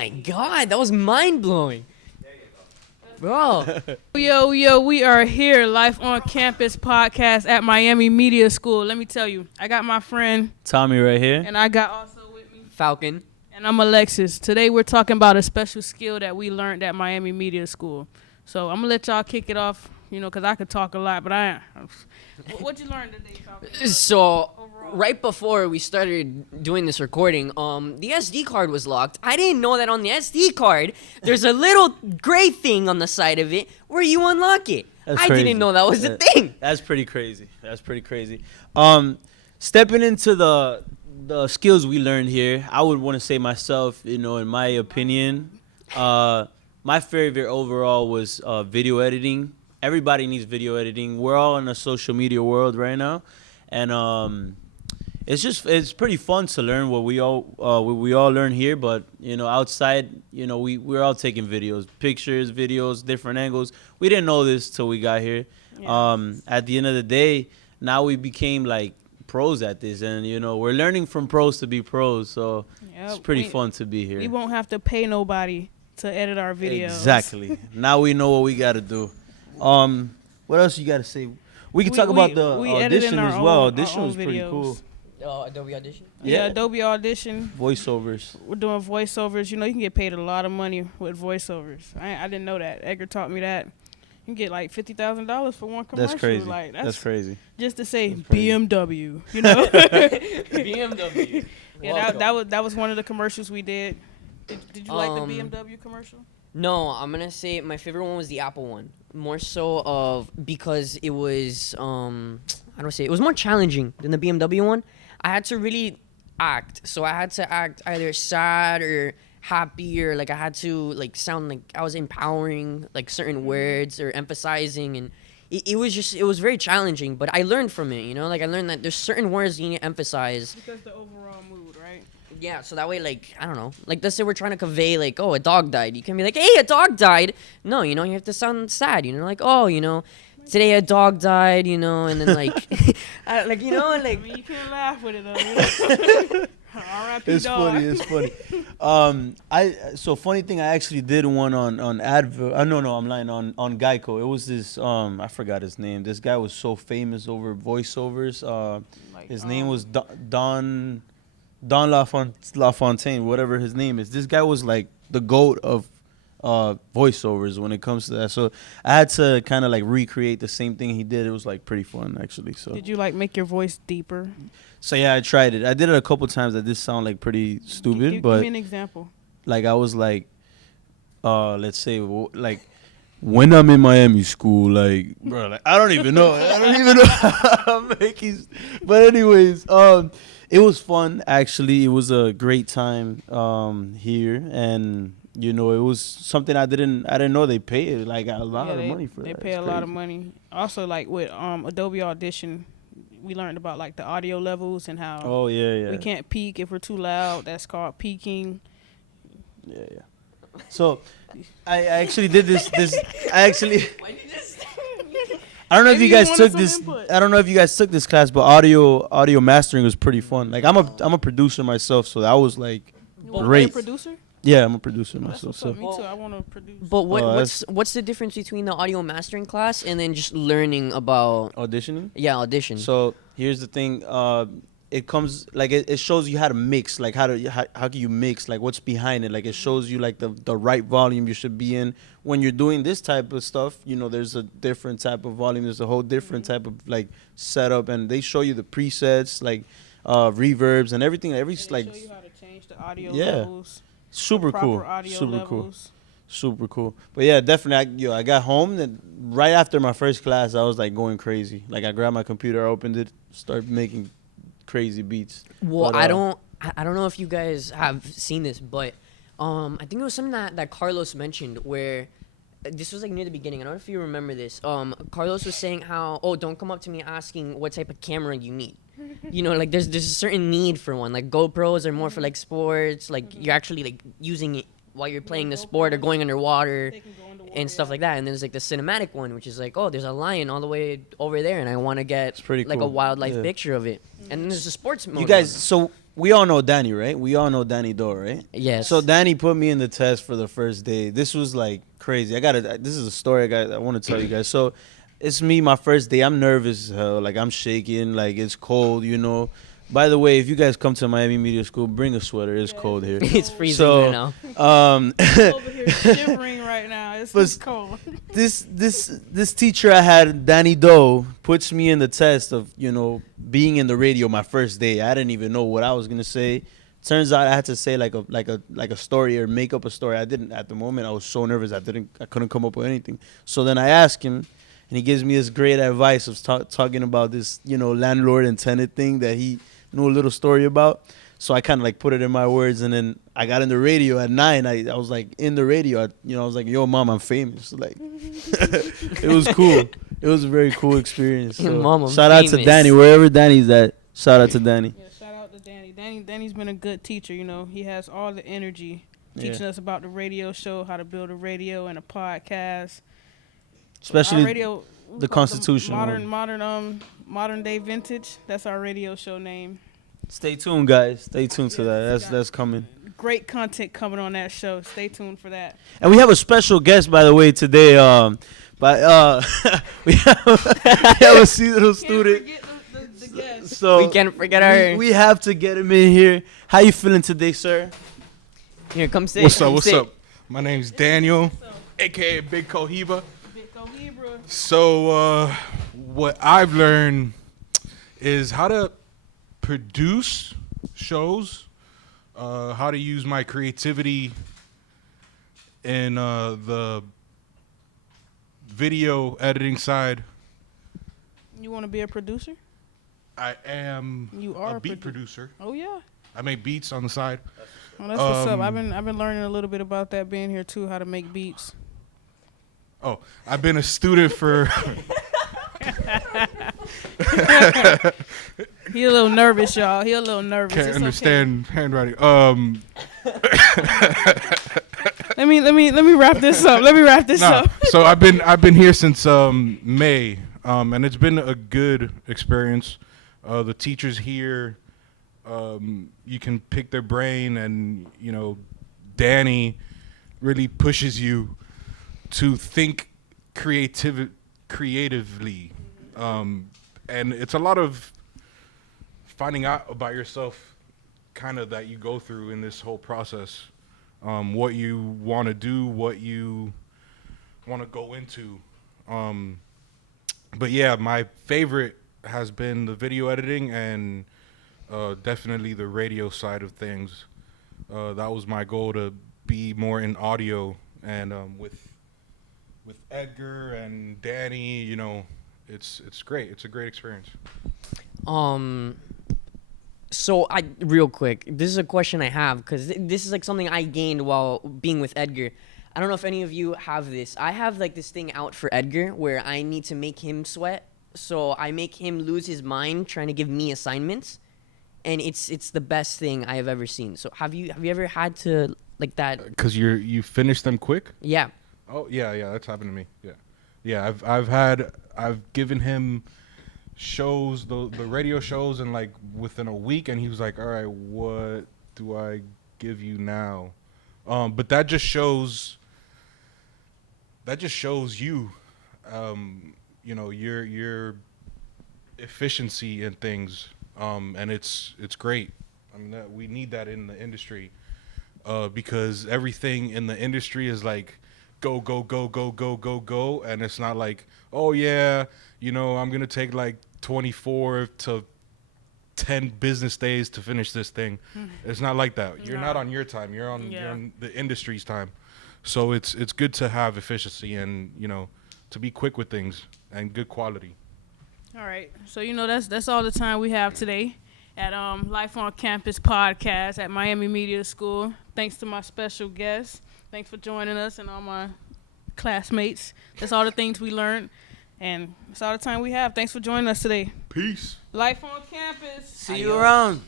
my God, that was mind-blowing. Bro. Yo, we are here, Life on Campus podcast at Miami Media School. Let me tell you, I got my friend Tommy right here. and I got also with me Falcon. and I'm Alexis. Today we're talking about a special skill that we learned at Miami Media School. So I'm going to let y'all kick it off, because I could talk a lot, but what you learned today, Falcon? So, right before we started doing this recording, the SD card was locked. I didn't know that on the SD card, there's a little gray thing on the side of it where you unlock it. That's I crazy. didn't know that was a thing. That's pretty crazy. Stepping into the skills we learned here, I would want to say myself, in my opinion, my favorite overall was video editing. Everybody needs video editing. We're all in a social media world right now, and it's pretty fun to learn what we all learn here. But outside, we're all taking videos, pictures, videos, different angles. We didn't know this till we got here. Yeah. At the end of the day, now we became like pros at this, and we're learning from pros to be pros. So Yep, it's pretty fun to be here. We won't have to pay nobody to edit our videos. Exactly. Now we know what we got to do. What else you got to say? We can talk about the audition as well. Audition was pretty cool. Adobe Audition? Yeah, Adobe Audition. Voiceovers. We're doing voiceovers. You can get paid a lot of money with voiceovers. I didn't know that. Edgar taught me that. You can get like $50,000 for one commercial. That's crazy. Like, that's crazy. Just to say That's crazy. BMW, BMW. Yeah, that was one of the commercials we did. Did you like the BMW commercial? No, I'm gonna say my favorite one was the Apple one. More so because it was it was more challenging than the BMW one. I had to really act, so I had to act either sad or happy, or like I had to like sound like I was empowering like certain words or emphasizing, and it was very challenging. But I learned from it, like I learned that there's certain words you need to emphasize. Because the overall mood, right? Yeah, so that way, like, I don't know. Like, let's say we're trying to convey, like, oh, a dog died. You can be like, hey, a dog died. No, you have to sound sad, like, oh, today a dog died, and then, like, like, like. I mean, you can't laugh with it, though. R.I.P. It's dog. funny. It's funny. So funny thing, I actually did one on Advil. No, I'm lying. On Geico. It was this. I forgot his name. This guy was so famous over voiceovers. His name was Don LaFontaine, whatever his name is. This guy was like the GOAT of voiceovers when it comes to that. So I had to kind of like recreate the same thing he did. It was like pretty fun actually. So Did you like make your voice deeper? So yeah, I tried it. I did it a couple times. That did sound like pretty stupid, but give me an example. like I was like, let's say like when I'm in Miami school, like bro, like I don't even know how I'm making. But anyways, it was fun actually. It was a great time here, and it was something I didn't know they paid like a lot of money for. They that. pay It's a lot crazy. of money. Also, like with Adobe Audition, we learned about like the audio levels and how Oh yeah. we can't peak if we're too loud. That's called peaking. Yeah. So I actually did this. I actually. I don't know if Maybe you guys you took wanted this. some input. I don't know if you guys took this class, but audio mastering was pretty fun. Like I'm a producer myself, so that was like You wanna be great. a producer? Yeah, I'm a producer That's myself. what's up. So Me too. I want to produce. But Oh, what's the difference between the audio mastering class and then just learning about auditioning. audition? So here's the thing. It comes like it shows you how to mix, like how can you mix, like what's behind it. Like it shows you like the right volume you should be in when you're doing this type of stuff. There's a different type of volume. There's a whole different type of like setup, and they show you the presets, like reverbs and everything. They show you how to change the audio levels. Super proper cool. audio Super cool. levels. Super cool. But yeah, definitely. I got home and right after my first class, I was like going crazy. Like I grabbed my computer, I opened it, started making crazy beats. Well, But, I don't know if you guys have seen this, but I think it was something that Carlos mentioned where this was like near the beginning. I don't know if you remember this. Carlos was saying how, don't come up to me asking what type of camera you need. Like there's a certain need for one. Like GoPros are more for like sports. Like you're actually like using it while you're playing the sport or going underwater They can go underwater, and stuff like that. And then there's like the cinematic one, which is like, there's a lion all the way over there, and I want to get It's pretty like a cool. wildlife Yeah. picture of it. And then there's the sports mode. You guys, one. so we all know Danny, right? We all know Danny Doe, right? Yes. So Danny put me in the test for the first day. This was like crazy. This is a story I want to tell you guys. So it's me, my first day. I'm nervous as hell. Like I'm shaking. Like it's cold, you know. By the way, if you guys come to Miami Media School, bring a sweater. It's cold here. It's freezing So, right now. I'm over here shivering right now. It's cold. This teacher I had, Danny Doe, puts me in the test of, you know, being in the radio my first day. I didn't even know what I was gonna say. Turns out I had to say like a story or make up a story. I didn't at the moment. I was so nervous. I couldn't come up with anything. So then I asked him, and he gives me this great advice of talking about this, you know, landlord and tenant thing that he knew a little story about. So I kind of like put it in my words, and then I got in the radio at 9. I was like in the radio. I was like, "Yo, mom, I'm famous." Like, it was cool. It was a very cool experience. So Mom, I'm shout out to famous. Danny, wherever Danny's at. Shout out to Danny. Yeah, shout out to Danny. Danny's been a good teacher. You know, he has all the energy teaching us about the radio show, how to build a radio and a podcast. Especially our radio, the Constitution. Modern day vintage. That's our radio show name. Stay tuned, guys. Stay tuned to that. That's coming. Great content coming on that show. Stay tuned for that. And we have a special guest, by the way, today. We have a seasonal student. Can't forget the guest. So We can't forget her. we have to get him in here. How you feeling today, sir? Here, come sit. What's up? come What's sit. up? My name's Daniel, aka Big Cohiba. Big Cohebra. So, what I've learned is how to produce shows, how to use my creativity in the video editing side. You want to be a producer? I am You are a beat producer. Oh yeah. I make beats on the side. Well, that's what's up. I've been learning a little bit about that being here too, how to make beats. Oh, I've been a student for. He a little nervous, y'all. He a little nervous. Can't It's understand handwriting. Okay. Let me wrap this up. Up. So I've been here since May, and it's been a good experience. The teachers here, you can pick their brain, and you know, Danny really pushes you to think creatively, and it's a lot of finding out about yourself, kind of that you go through in this whole process. What you want to do, what you want to go into. But yeah, my favorite has been the video editing and definitely the radio side of things. That was my goal, to be more in audio, and with Edgar and Danny, you know, it's great. It's a great experience. So real quick, this is a question I have, because this is like something I gained while being with Edgar. I don't know if any of you have this. I have like this thing out for Edgar where I need to make him sweat. So I make him lose his mind trying to give me assignments, and it's the best thing I have ever seen. So have you ever had to like that? Because you finish them quick. Yeah. Oh yeah, that's happened to me. Yeah. I've given him shows, the radio shows, and like within a week, and he was like, all right, what do I give you now? But that just shows you, you know, your efficiency in things, and it's great. I mean, we need that in the industry, because everything in the industry is like go, and it's not like, oh yeah, you know, I'm gonna take like 24 to 10 business days to finish this thing. It's not like that. You're not on your time. You're on the industry's time. So it's good to have efficiency, and you know, to be quick with things and good quality. All right. So you know that's all the time we have today at Life on Campus podcast at Miami Media School. Thanks to my special guests. Thanks for joining us and all my classmates. That's all the things we learned. And that's all the time we have. Thanks for joining us today. Peace. Life on Campus. See you around.